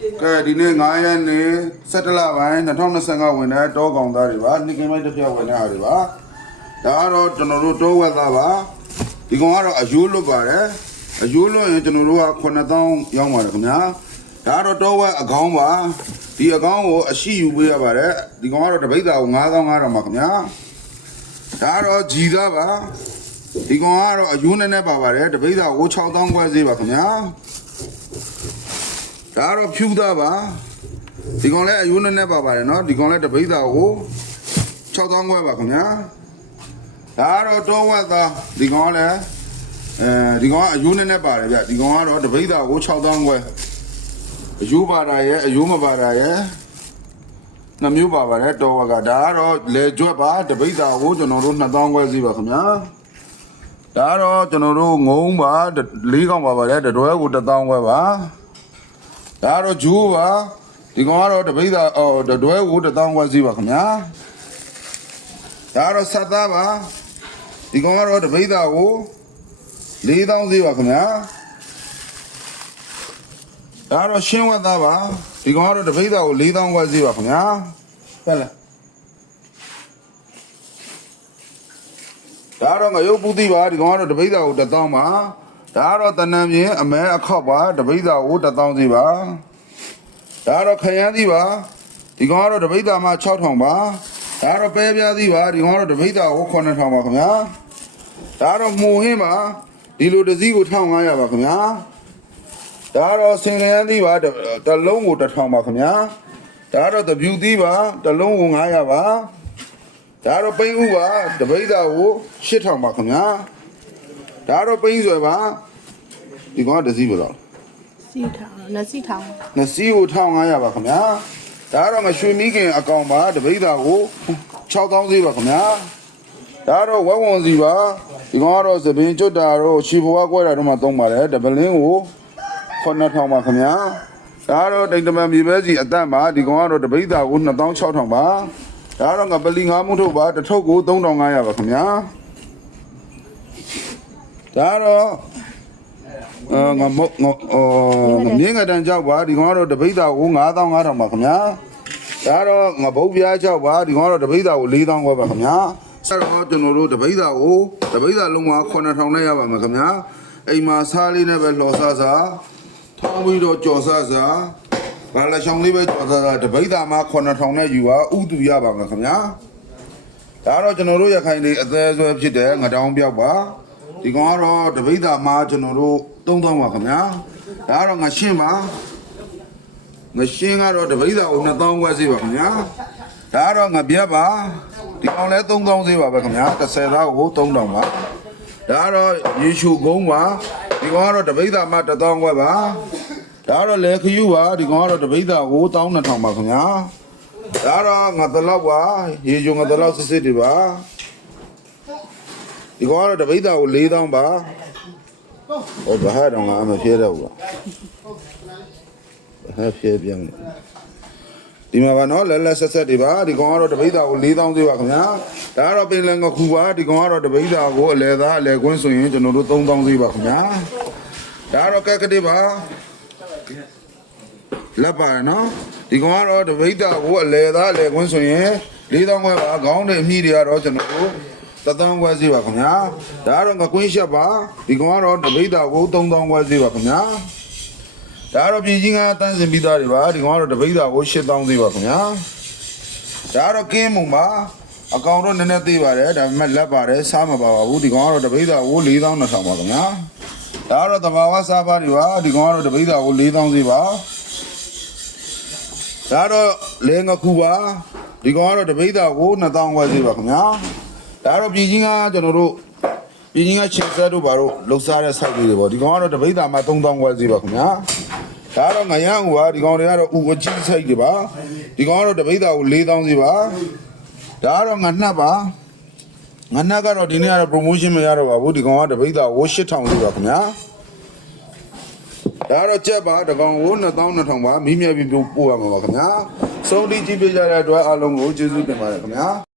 ကဲဒီနေ့9ရက်နေ့17လပိုင်း2025ဝင်တဲ့တောကောင်သားတွေပါနိကင်မိုက်တစ်ပြက်ဝင်တဲ့အားတွေပါဒါကတော့ကျွန်တော်တို့တောဝက်သားပါဒီကောင်ကတော့အယိုးလွတ်ပါတယ်အယိုးလွတ်ရင်ကျွန်တော်တို့က9000ရောင်းပါတယ်ခင်ဗျာဒါကတော့တောဝက်အကောင်းပါဒီအကောင်းကိုအရှိယူပေးရပါတယ်ဒီကောင်ကတော့တပိတ်သားကို9500ပါခင်ဗျာဒါကတော့ဂျီသားပါဒီကောင်ကတော့အယိုးနဲ့နဲ့ပါပါတယ်တပိတ်သားကို6000ခွဲဈေးပါခင်ဗျာ ဒါကတော့ဖြူသားပါဒီကောင်လည်းအယိုးနည်းနည်းပါပါတယ်နော်ဒီကောင်လည်းတပိသာကို6000ခွဲပါခင်ဗျာဒါကတော့တောဝက်သားဒီကောင်လည်းအဲဒီကောင်ကအယိုးနည်းနည်းပါတယ်ဗျဒီကောင်ကတော့တပိသာကို6000ခွဲအယိုးပါတာရဲ့အယိုးမပါတာရဲ့နှမျိုးပါပါတယ်တော်ဝကဒါကတော့လေကျွတ်ပါတပိဿာကိုကျွန်တော်တို့2000ခွဲစီပါခင်ဗျာဒါကတော့ကျွန်တော်တို့ငုံပါ၄កောင်ပါပါတယ်တတွဲကို1000ခွဲပါ ဒါကတော့ဂျိုးပါဒီကောင်ကတော့တပိဿာအော်တတွဲကို1000ခွဲစီပါခင်ဗျာဒါကတော့ဆက်သားပါဒီကောင်ကတော့တပိဿာကို4000စီပါခင်ဗျာဒါကတော့ရှင်းဝတ်သားပါဒီကောင်ကတော့တပိဿာကို4000ခွဲစီပါခင်ဗျာဟုတ်လားဒါကတော့ငရုတ်ပူတိပါဒီကောင်ကတော့တပိဿာကို1000ပါ ဒါကတော့တဏ္ဍန်ပြင်အမဲအခောက်ပါတပိဿာကို1000စီပါဒါကတော့ခရမ်းသီးပါဒီကောင်ကတော့တပိဿာမှာ6000ပါဒါကတော့ပဲပြားသီးပါဒီကောင်ကတော့တပိဿာကို9000ပါခင်ဗျာဒါကတော့မှုဟင်းပါဒီလိုတစ်စည်းကို1500ပါခင်ဗျာဒါကတော့စင်ခရမ်းသီးပါတစ်တစ်လုံးကို1000ပါခင်ဗျာဒါကတော့တပြူသီးပါတစ်လုံးကို900ပါဒါကတော့ပိန်းဥပါတပိဿာကို8000ပါခင်ဗျာ ဒါတော့ပိန်းဆွဲပါဒီကောင်ကတစ်စီးဘယ်လောက်စီထောင်လက်စီထောင်နှစ်စီးကို1500ပါခင်ဗျာဒါကတော့ငရွှေမီးခင်အကောင်ပါတပိဿာကို6000စီးပါခင်ဗျာဒါတော့ဝက်ဝွန်စီပါဒီကောင်ကတော့သပင်ကျွတ်တာတော့ခြေဘွားကွဲတာတော့မှသုံးပါတယ်တပလင်းကို9000ပါခင်ဗျာဒါတော့တိမ်တမန်မြေပဲစီအသက်ပါဒီကောင်ကတော့တပိဿာကို2600ပါဒါတော့ငပလီငါးမှုထုတ်ပါတစ်ထုပ်ကို3500ပါခင်ဗျာ ဒါတော့အာငါမငါအော်မြင်းကတန်ကြောက်ပါဒီကောင်ကတော့တပိဿာကို9500ပါခင်ဗျာဒါတော့ငါဘုတ်ပြားကြောက်ပါဒီကောင်ကတော့တပိဿာကို4000ခွဲပါခင်ဗျာဆက်တော့ကျွန်တော်တို့တပိဿာကိုတပိဿာလုံးဝ9000နဲ့ရပါမှာခင်ဗျာအိမ်မှာစားလေးနဲ့ပဲလှော်စားစားထောင်းပြီးတော့ကြော်စားစားဘာလာချောင်းလေးပဲကြော်စားစားတပိဿာမှာ9000နဲ့ယူပါဥတူရပါမှာခင်ဗျာဒါတော့ကျွန်တော်တို့ရခိုင်လေးအသေးဆွဲဖြစ်တဲ့ငတောင်းပြောက်ပါ ဒီကောင်ကတော့တပိဿာမှာကျွန်တော်တို့3000ပါခင်ဗျာဒါကတော့ငါရှင်းပါငါရှင်းကတော့တပိဿာကို2000ဝက်စေပါခင်ဗျာဒါကတော့ငါပြက်ပါဒီကောင်လဲ3000စေပါပဲခင်ဗျာ30သားကို3000ပါဒါကတော့ရေရှုကုန်းပါဒီကောင်ကတော့တပိဿာမှာ1000ဝက်ပါဒါကတော့လေခယူပါဒီကောင်ကတော့တပိဿာကို12000ပါခင်ဗျာဒါတော့ငါတလောက်ပါရေရှုငါတလောက်စစ်စစ်တွေပါ ဒီကောင်ကတော့တပိဿာကို4000ပါဟောဘာဟာတော့ငါမဖြဲတော့ဘူးဘာဖြဲပြန်လဲဒီမှာပါနော်လက်လက်ဆက်ဆက်တွေပါဒီကောင်ကတော့တပိဿာကို4000သေးပါခင်ဗျာဒါကတော့ပင်လယ်ငခုပါဒီကောင်ကတော့တပိဿာကိုအလဲသားအလဲကွင်းဆိုရင်ကျွန်တော်တို့3000သေးပါခင်ဗျာဒါကတော့ကက်ကတိပါလက်ပါနော်ဒီကောင်ကတော့တပိဿာကိုအလဲသားအလဲကွင်းဆိုရင်4000ခွဲပါခေါင်းတွေအမြင့်တွေကတော့ကျွန်တော်တို့ တသန်းခွဲစီပါခင်ဗျာဒါကတော့ငကွင်းရှက်ပါဒီကောင်ကတော့တပိဿာကို3000ခွဲစီပါခင်ဗျာဒါကတော့ပြည်ကြီးကတန်းစင်ပြီးသားတွေပါဒီကောင်ကတော့တပိဿာကို8000စီပါခင်ဗျာဒါကတော့ကင်းမုံပါအကောင်တော့နည်းနည်းသေးပါတယ်ဒါပေမဲ့လက်ပါတယ်စားမပါပါဘူးဒီကောင်ကတော့တပိဿာကို4200ပါခင်ဗျာဒါကတော့တဘာဝစားပါတွေပါဒီကောင်ကတော့တပိဿာကို4000စီပါဒါတော့လဲငခုပါဒီကောင်ကတော့တပိဿာကို2000ခွဲစီပါခင်ဗျာ ဒါကတော့ပြည်ချင်းကကျွန်တော်တို့ပြည်ချင်းကချင်ဆက်တို့ဘာတို့လှုပ်ရှားတဲ့ site လေးတွေပေါ့ဒီကောင်ကတော့တပိဿာမှာ3000ခွဲစီပါခင်ဗျာဒါကတော့ငရမ်းဟူပါဒီကောင်တွေကတော့ဥဝကြီး site တွေပါဒီကောင်ကတော့တပိဿာကို4000စီပါဒါကတော့ငနှက်ပါငနှက်ကတော့ဒီနေ့ကတော့ promotion မရတော့ပါဘူးဒီကောင်ကတပိဿာကို8000စီပါခင်ဗျာဒါကတော့ကြက်ပါတကောင်ကို2200ပါမိမြတ်ပြီးပို့ရမှာပါခင်ဗျာစုံတီးကြည့်ပြကြတဲ့အတွက်အားလုံးကိုကျေးဇူးတင်ပါတယ်ခင်ဗျာ